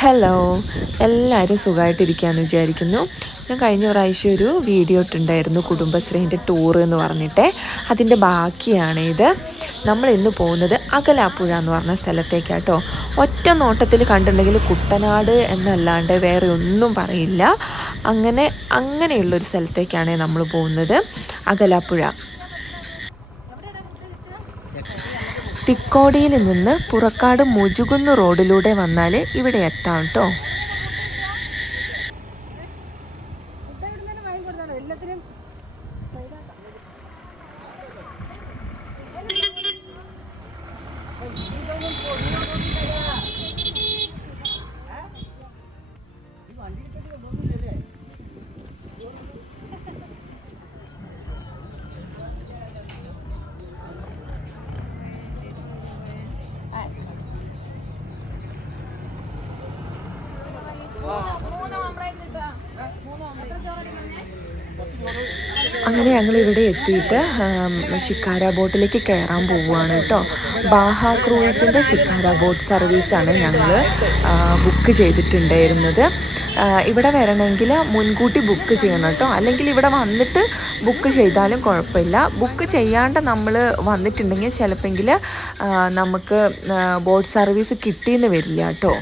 Hello എല്ലാവരും സുഖമായിട്ടിരിക്കുകയെന്ന് വിചാരിക്കുന്നു. ഞാൻ കഴിഞ്ഞ പ്രാവശ്യം ഒരു വീഡിയോ ഇട്ടുണ്ടായിരുന്നു കുടുംബശ്രീന്റെ ടൂർ എന്ന് പറഞ്ഞിട്ട്. അതിന്റെ ബാക്കിയാണ് ഇത് നമ്മൾ ഇന്ന് പോകുന്നത് അകലാപ്പുഴ എന്ന് പറഞ്ഞ സ്ഥലത്തേക്കാട്ടോ ഒറ്റ നോട്ടത്തിൽ കണ്ടിട്ടുണ്ടെങ്കിൽ കുട്ടനാട് എന്നല്ലാണ്ട് വേറെ ഒന്നും പറയില്ല. അങ്ങനെ അങ്ങനെയുള്ളൊരു സ്ഥലത്തേക്കാണ് നമ്മൾ പോകുന്നത്. അകലാപ്പുഴ. തിക്കോടിയിൽ നിന്ന് പുറക്കാട് മുജുകുന്ന് റോഡിലൂടെ വന്നാൽ ഇവിടെ എത്താം കേട്ടോ അങ്ങനെ ഞങ്ങൾ ഇവിടെ എത്തിയിട്ട് ഷിക്കാര ബോട്ടിലേക്ക് കയറാൻ പോവുകയാണ് കേട്ടോ. ബാഹ ക്രൂയിസിന്റെ ഷിക്കാര ബോട്ട് സർവീസാണ് ഞങ്ങൾ ബുക്ക് ചെയ്തിട്ടുണ്ടായിരുന്നത്. ഇവിടെ വരണമെങ്കിൽ മുൻകൂട്ടി ബുക്ക് ചെയ്യണം കേട്ടോ. അല്ലെങ്കിൽ ഇവിടെ വന്നിട്ട് ബുക്ക് ചെയ്താലും കുഴപ്പമില്ല. ബുക്ക് ചെയ്യാണ്ട് നമ്മൾ വന്നിട്ടുണ്ടെങ്കിൽ ചിലപ്പെങ്കിൽ നമുക്ക് ബോട്ട് സർവീസ് കിട്ടിയെന്ന് വരില്ല കേട്ടോ.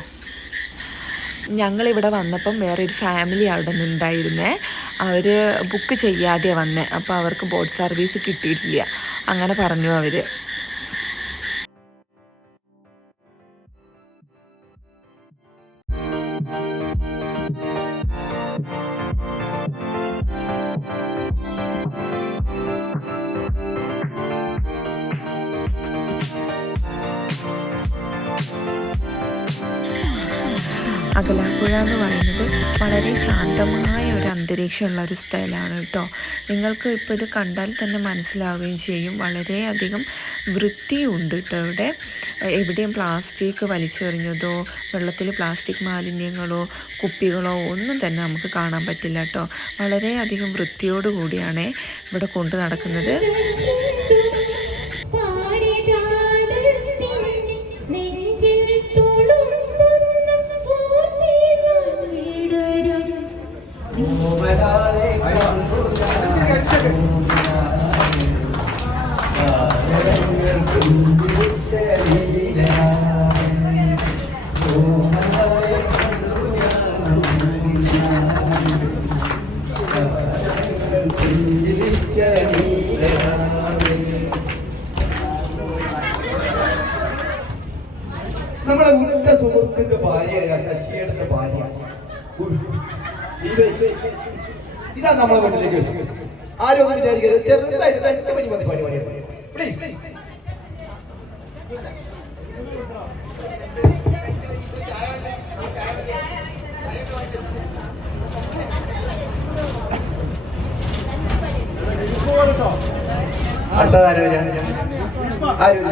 ഞങ്ങളിവിടെ വന്നപ്പം ഒരു ഫാമിലി അവിടെ നിന്നുണ്ടായിരുന്നേ. അവർ ബുക്ക് ചെയ്യാതെ വന്നേ. അപ്പോൾ അവർക്ക് ബോട്ട് സർവീസ് കിട്ടിയിട്ടില്ല. അങ്ങനെ പറഞ്ഞു അവർ അകലാപ്പുഴ എന്ന് പറയുന്നത് വളരെ ശാന്തമായ ഒരു അന്തരീക്ഷമുള്ള ഒരു സ്ഥലമാണ് കേട്ടോ. നിങ്ങൾക്ക് ഇപ്പോൾ ഇത് കണ്ടാൽ തന്നെ മനസ്സിലാവുകയും ചെയ്യും. വളരെയധികം വൃത്തിയുണ്ട് കേട്ടോ ഇവിടെ. എവിടെയും പ്ലാസ്റ്റിക് വലിച്ചെറിഞ്ഞതോ വെള്ളത്തിൽ പ്ലാസ്റ്റിക് മാലിന്യങ്ങളോ കുപ്പികളോ ഒന്നും തന്നെ നമുക്ക് കാണാൻ പറ്റില്ല കേട്ടോ. വളരെയധികം വൃത്തിയോട് കൂടിയാണ് ഇവിടെ കൊണ്ടു നടക്കുന്നത്. ഉറ്റ സുഹൃത്തിന്റെ ഭാര്യയായ ശശിയേടന്റെ ഭാര്യ. ഇതാ നമ്മളെ വീട്ടിലേക്ക്. ആരും ഒന്നും വിചാരിക്കരുത്. ചെറുതായിട്ട് രണ്ട് മണി മതി പരിപാടിയാണ് പ്ലീസ് അടുത്തതാരും ആരും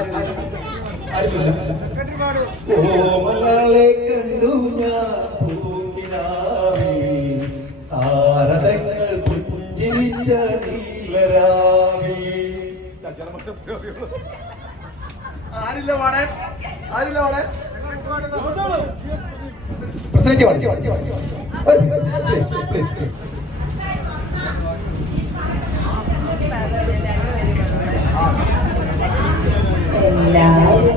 ആരുമില്ല. ഓമലളെ കണ്ടു ഞാൻ പൂങ്കിനാവിൽ താരതങ്ങൾ പുഞ്ചിരിച്ച നീലരാവിൽ ആരില്ല പാടാൻ ആരില്ല പ്രസരിച്ച് പാടി? പ്ലീസ് പ്ലീസ് പ്ലീസ് എല്ലാരും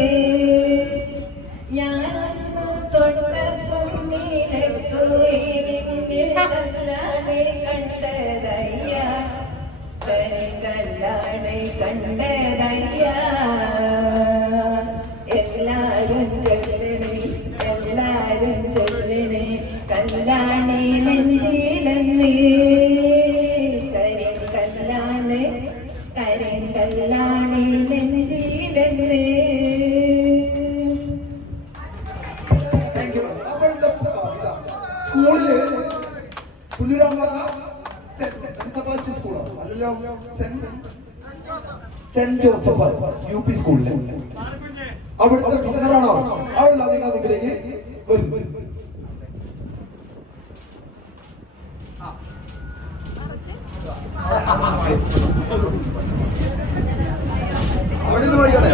കണ്ടതയ്യ എല്ലാരും ചൊല്ലണേ എല്ലാരും ചൊല്ലണേ. കല്ലാണി നെഞ്ചിലെന്നേ. ജോസഫ് യു പി സ്കൂളിൽ അവിടുത്തെ വിന്നറാണോ അവിടെ നിങ്ങൾ മുമ്പിലേക്ക് വരും അവിടെ നിന്ന് പഠിക്കണേ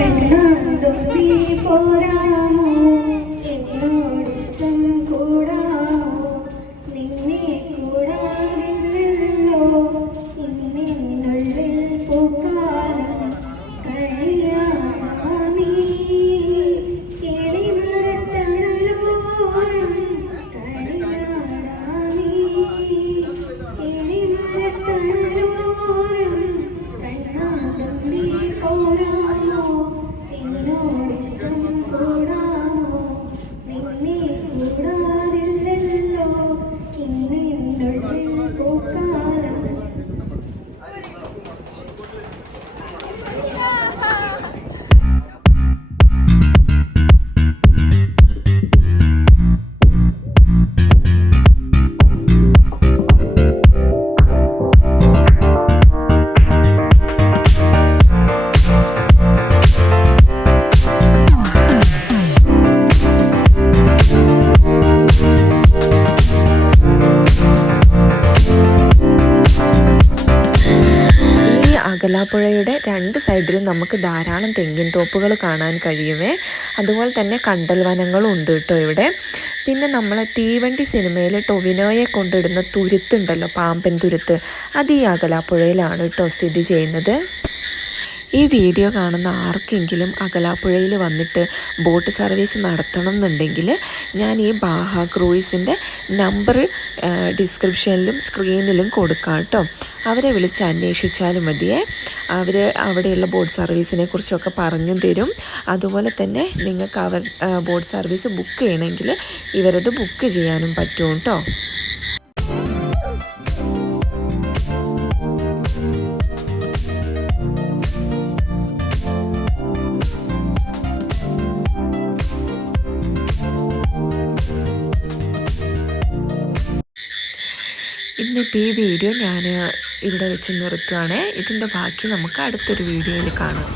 கண்ணாந்தொம்பி போரான ഈ രണ്ട് സൈഡിലും നമുക്ക് ധാരാളം തെങ്ങിൻ തോപ്പുകൾ കാണാൻ കഴിയുമേ. അതുപോലെ തന്നെ കണ്ടൽ വനങ്ങളും ഉണ്ട് കേട്ടോ ഇവിടെ. പിന്നെ നമ്മൾ തീവണ്ടി സിനിമയിൽ ടൊവിനോയെ കൊണ്ടിടുന്ന തുരുത്തുണ്ടല്ലോ പാമ്പൻ തുരുത്ത്. അത് ഈ അകലാപ്പുഴയിലാണ് കേട്ടോ സ്ഥിതി ചെയ്യുന്നത്. ഈ വീഡിയോ കാണുന്ന ആർക്കെങ്കിലും അകലാപ്പുഴയിൽ വന്നിട്ട് ബോട്ട് സർവീസ് നടത്തണം എന്നുണ്ടെങ്കിൽ ഞാൻ ഈ ബാഹ ക്രൂയിസിന്റെ നമ്പർ ഡിസ്ക്രിപ്ഷനിലും സ്ക്രീനിലും കൊടുക്കാം കേട്ടോ. അവരെ വിളിച്ച് അന്വേഷിച്ചാലും മതിയേ. അവർ അവിടെയുള്ള ബോട്ട് സർവീസിനെ കുറിച്ചൊക്കെ പറഞ്ഞു തരും. അതുപോലെ തന്നെ നിങ്ങൾക്ക് അവർ ബോട്ട് സർവീസ് ബുക്ക് ചെയ്യണമെങ്കിൽ ഇവരത് ബുക്ക് ചെയ്യാനും പറ്റും കേട്ടോ. ഇന്നിപ്പോൾ ഈ വീഡിയോ ഞാൻ ഇവിടെ വെച്ച് നിർത്തുവാണേ. ഇതിന്റെ ബാക്കി നമുക്ക് അടുത്തൊരു വീഡിയോയിൽ കാണാം.